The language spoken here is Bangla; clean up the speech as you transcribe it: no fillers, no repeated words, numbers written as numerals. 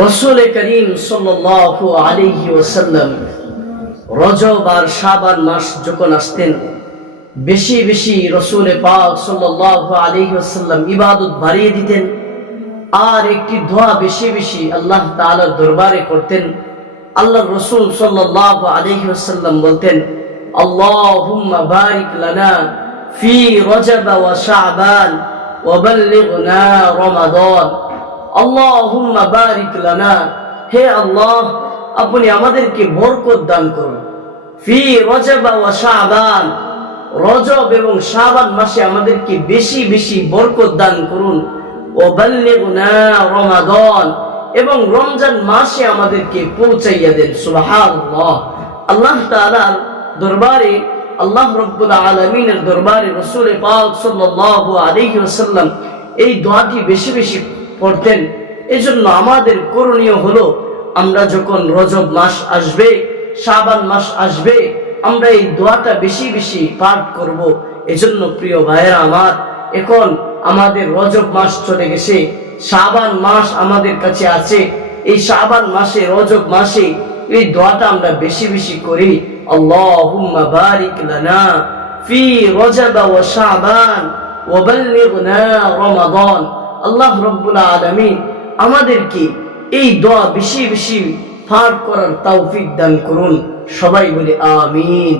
রাসূল করিম সাল্লাল্লাহু আলাইহি ওয়াসাল্লাম রজব আর শাবান মাস যখন আসতেন, বেশি বেশি রাসূল পাক সাল্লাল্লাহু আলাইহি ওয়াসাল্লাম ইবাদত বাড়িয়ে দিতেন আর একটি দোয়া বেশি বেশি আল্লাহ তাআলার দরবারে করতেন। আল্লাহর রাসূল সাল্লাল্লাহু আলাইহি ওয়াসাল্লাম বলতেন, আল্লাহুম্মা বারিক লানা ফি রজব ওয়া শাবান ওয়া বাল্লিগনা রমাদান। আল্লাহুম্মা বারিক লানা, হে আল্লাহ আপনি আমাদেরকে বরকত দান করুন। ফি রজব ওয়া শাবান, রজব এবং শাবান মাসে আমাদেরকে বেশি বেশি বরকত দান করুন। ওয়া বাল্লিগনা রমাদান, এবং রমজান মাসে আমাদেরকে পৌঁছাইয়া দেন। সুবহানাল্লাহ। আল্লাহ তাআলার দরবারে, আল্লাহ রাব্বুল আলামিনের দরবারে রাসূল পাক সাল্লাল্লাহু আলাইহি ওয়াসাল্লাম এই দোয়াটি বেশি বেশি পড়তেন। এজন্য আমাদের করণীয় হলো, আমরা যখন রজব মাস আসবে, শাবান মাস আসবে, আমরা এই দোয়াটা বেশি বেশি পাঠ করব। এজন্য প্রিয় ভাইয়েরা আমার, এখন আমাদের রজব মাস চলে গেছে, শাবান মাস আমাদের কাছে আছে। এই শাবান মাসে, রজব মাসে এই দোয়াটা আমরা বেশি বেশি করি। আল্লাহুম্মা বারিক লানা ফি রজব ওয়া শাবান ওয়া বাল্লিগনা রমাদান। আল্লাহ রাব্বুল আলামিন আমাদেরকে এই দোয়া বেশি বেশি পাঠ করার তৌফিক দান করুন। সবাই বলি আমিন।